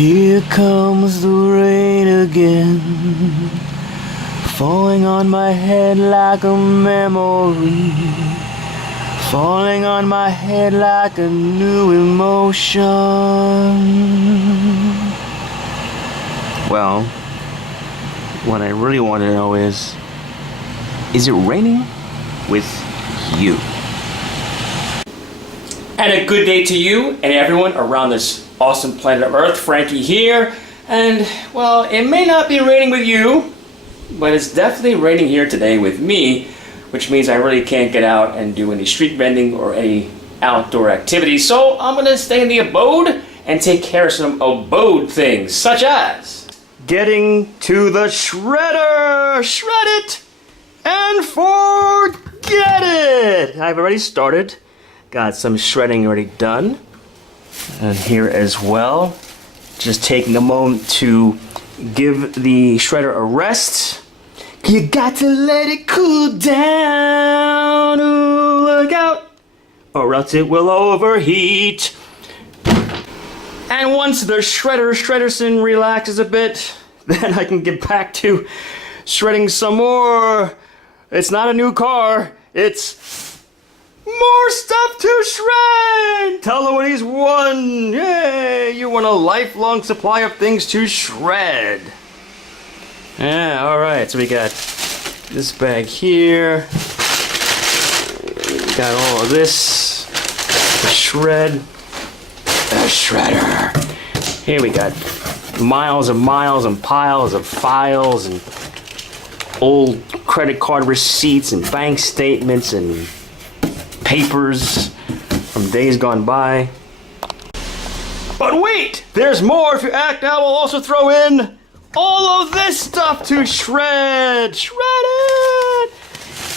Here comes the rain again, falling on my head like a memory, falling on my head like a new emotion. Well, what I really want to know is it raining with you? And a good day to you and everyone around this awesome planet of Earth. Frankie here. And, well, it may not be raining with you, but it's definitely raining here today with me, which means I really can't get out and do any street vending or any outdoor activities. So I'm going to stay in the abode and take care of some abode things, such as getting to the shredder! Shred it and forget it! I've already started. Got some shredding already done. And here as well. Just taking a moment to give the shredder a rest. You got to let it cool down. Ooh, look out, or else it will overheat. And once the shredderson relaxes a bit, then I can get back to shredding some more. It's not a new car, it's more stuff to shred! Tell him what he's won! Yay! You won a lifelong supply of things to shred! Yeah, alright, so we got this bag here. Got all of this to shred. The shredder! Here we got miles and miles and piles of files and old credit card receipts and bank statements and papers from days gone by. But wait! There's more! If you act out, we'll also throw in all of this stuff to shred! Shred it!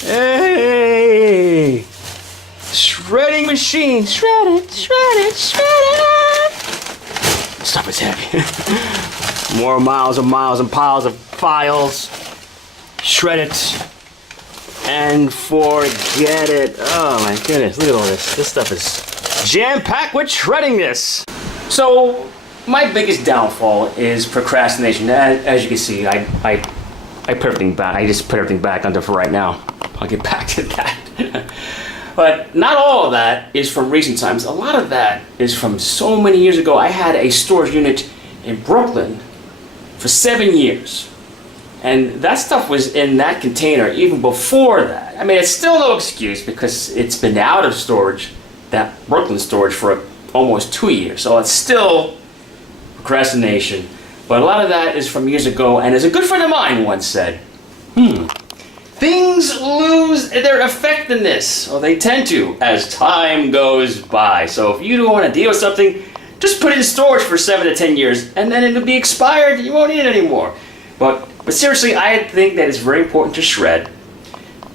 Hey! Shredding machine! Shred it! Shred it! Shred it! Stuff is heavy. More miles and miles and piles of files. Shred it. And forget it. Oh my goodness, look at all this. This stuff is jam-packed with shredding this. So, my biggest downfall is procrastination. As you can see, I put everything back. I just put everything back under for right now. I'll get back to that. But not all of that is from recent times. A lot of that is from so many years ago. I had a storage unit in Brooklyn for 7 years. And that stuff was in that container even before that. I mean, it's still no excuse because it's been out of storage, that Brooklyn storage, for almost 2 years. So it's still procrastination. But a lot of that is from years ago. And as a good friend of mine once said, things lose their effectiveness, or they tend to, as time goes by. So if you don't want to deal with something, just put it in storage for 7 to 10 years, and then it'll be expired, you won't need it anymore. But seriously, I think that it's very important to shred,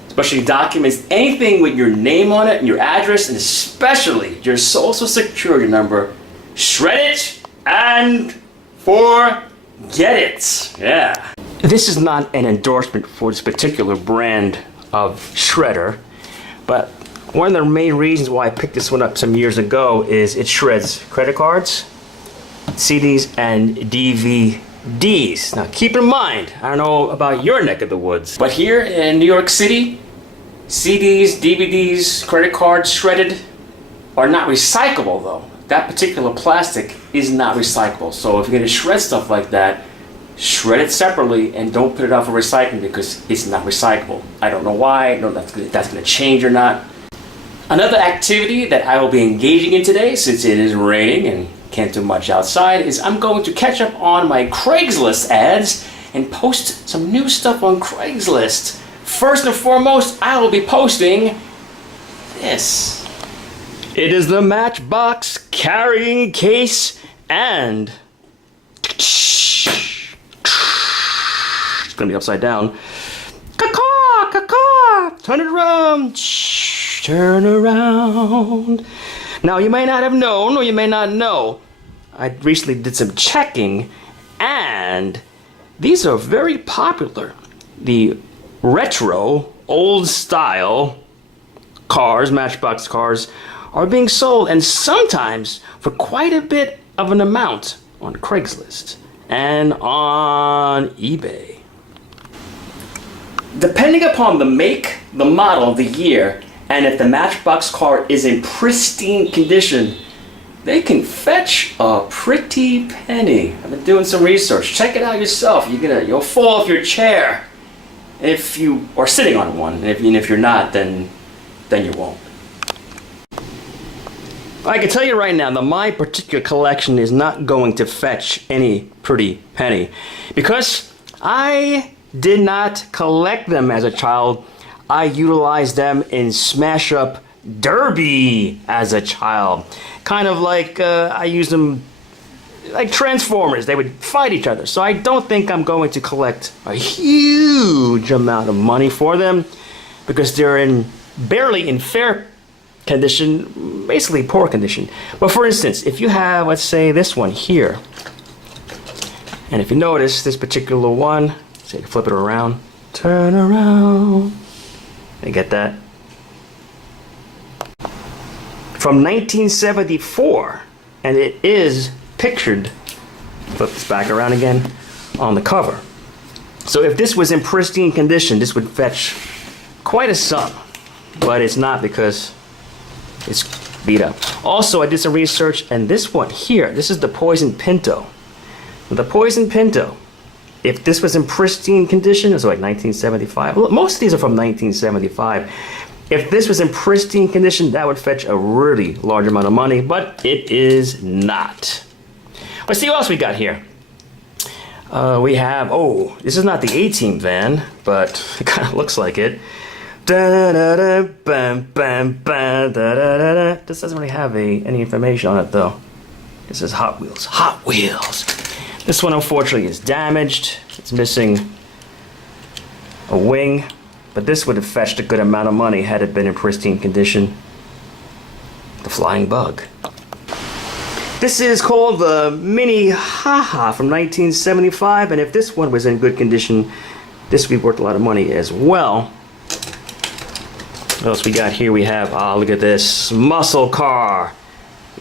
especially documents, anything with your name on it and your address, and especially your social security number. Shred it and forget it. Yeah. This is not an endorsement for this particular brand of shredder, but one of the main reasons why I picked this one up some years ago is it shreds credit cards, CDs, and DVDs. Now keep in mind, I don't know about your neck of the woods, but here in New York City, CDs, DVDs, credit cards shredded are not recyclable though. That particular plastic is not recyclable. So if you're gonna shred stuff like that, shred it separately and don't put it out for recycling because it's not recyclable. I don't know why, I don't know if that's gonna change or not. Another activity that I will be engaging in today, since it is raining and can't do much outside, is I'm going to catch up on my Craigslist ads and post some new stuff on Craigslist. First and foremost, I will be posting this. It is the Matchbox carrying case, and it's gonna be upside down. Caw-caw, caw-caw, turn it around, turn around. Now, you may not have known, or you may not know, I recently did some checking, and these are very popular. The retro, old style cars, Matchbox cars, are being sold, and sometimes for quite a bit of an amount on Craigslist and on eBay. Depending upon the make, the model, the year, and if the Matchbox car is in pristine condition, they can fetch a pretty penny. I've been doing some research. Check it out yourself. You'll fall off your chair if you are sitting on one. And if you're not, then you won't. I can tell you right now that my particular collection is not going to fetch any pretty penny because I did not collect them as a child. I utilized them in Smash Up Derby as a child. Kind of like I used them like Transformers. They would fight each other. So I don't think I'm going to collect a huge amount of money for them because they're barely in fair condition, basically poor condition. But for instance, if you have, let's say, this one here, and if you notice this particular one, say flip it around, turn around, you get that? From 1974, and it is pictured, flip this back around again, on the cover. So if this was in pristine condition, this would fetch quite a sum, but it's not because it's beat up. Also, I did some research, and this one here, this is the Poison Pinto. The Poison Pinto, if this was in pristine condition, it's like 1975. Well, most of these are from 1975. If this was in pristine condition, that would fetch a really large amount of money, but it is not. Let's see what else we got here. We have, oh, this is not the A-Team van, but it kind of looks like it. This doesn't really have any information on it, though. This is Hot Wheels. Hot Wheels! This one, unfortunately, is damaged. It's missing a wing. But this would have fetched a good amount of money had it been in pristine condition. The Flying Bug. This is called the Mini Haha from 1975, and if this one was in good condition, this would be worth a lot of money as well. What else we got here? We have, look at this, Muscle Car.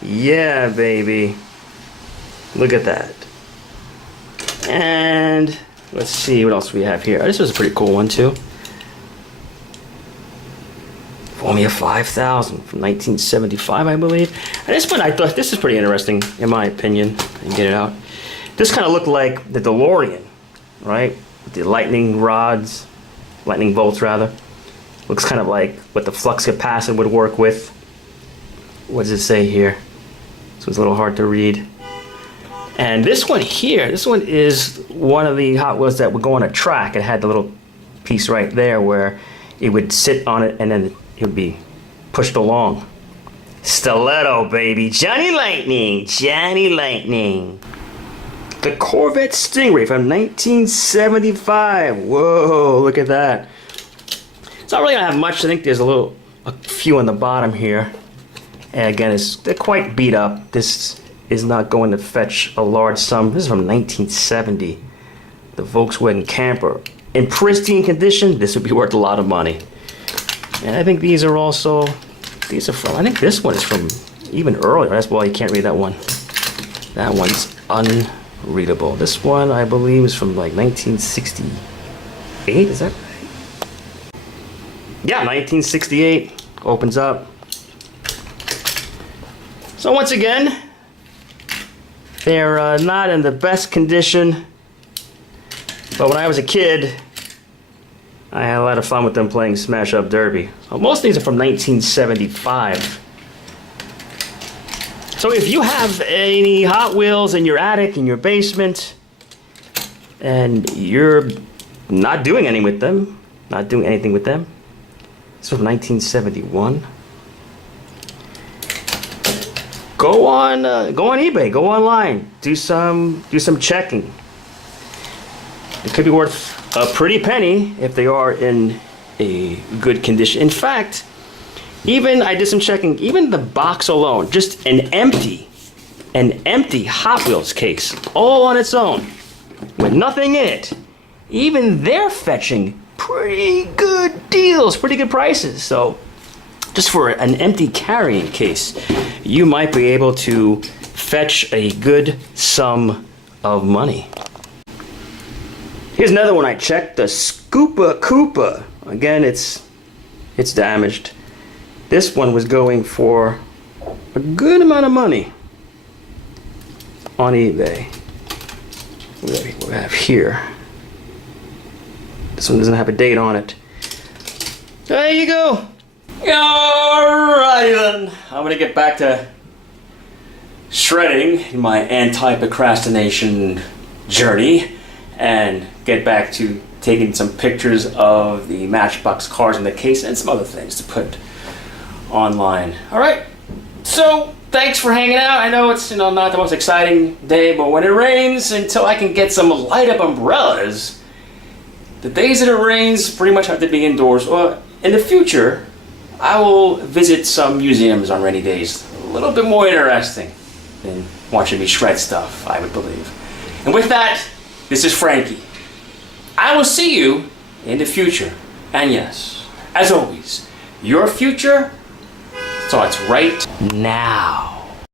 Yeah, baby. Look at that. And let's see what else we have here. This was a pretty cool one too. Formula 5000 from 1975, I believe. And this one, I thought this is pretty interesting, in my opinion. And get it out. This kind of looked like the DeLorean, right? With the lightning rods, lightning bolts rather. Looks kind of like what the flux capacitor would work with. What does it say here? This one's a little hard to read. And this one here, this one is one of the Hot Wheels that would go on a track. It had the little piece right there where it would sit on it and then it would be pushed along. Stiletto, baby. Johnny Lightning. Johnny Lightning. The Corvette Stingray from 1975. Whoa, look at that. It's not really going to have much. I think there's a few on the bottom here. And again, they're quite beat up. This is not going to fetch a large sum. This is from 1970. The Volkswagen Camper. In pristine condition, this would be worth a lot of money. And I think these are also, these are from, I think this one is from even earlier. That's why you can't read that one. That one's unreadable. This one, I believe, is from like 1968. Is that right? Yeah, 1968. Opens up. So once again, they're not in the best condition. But when I was a kid, I had a lot of fun with them playing Smash Up Derby. So most of these are from 1975. So if you have any Hot Wheels in your attic, in your basement, and you're not doing anything with them, this is from 1971. Go on eBay, go online, do some checking. It could be worth a pretty penny if they are in a good condition. In fact, I did some checking, even the box alone, just an empty Hot Wheels case, all on its own, with nothing in it, even they're fetching pretty good deals, pretty good prices. So just for an empty carrying case, you might be able to fetch a good sum of money. Here's another one I checked, the Scoopa Koopa. Again, it's damaged. This one was going for a good amount of money on eBay. What we have here. This one doesn't have a date on it. There you go. Alrighty then. I'm gonna get back to shredding in my anti-procrastination journey and get back to taking some pictures of the Matchbox cars in the case and some other things to put online. Alright, so thanks for hanging out. I know it's not the most exciting day, but when it rains, until I can get some light up umbrellas, the days that it rains pretty much have to be indoors. Well, in the future, I will visit some museums on rainy days. A little bit more interesting than watching me shred stuff, I would believe. And with that, this is Frankie. I will see you in the future. And yes, as always, your future starts right now.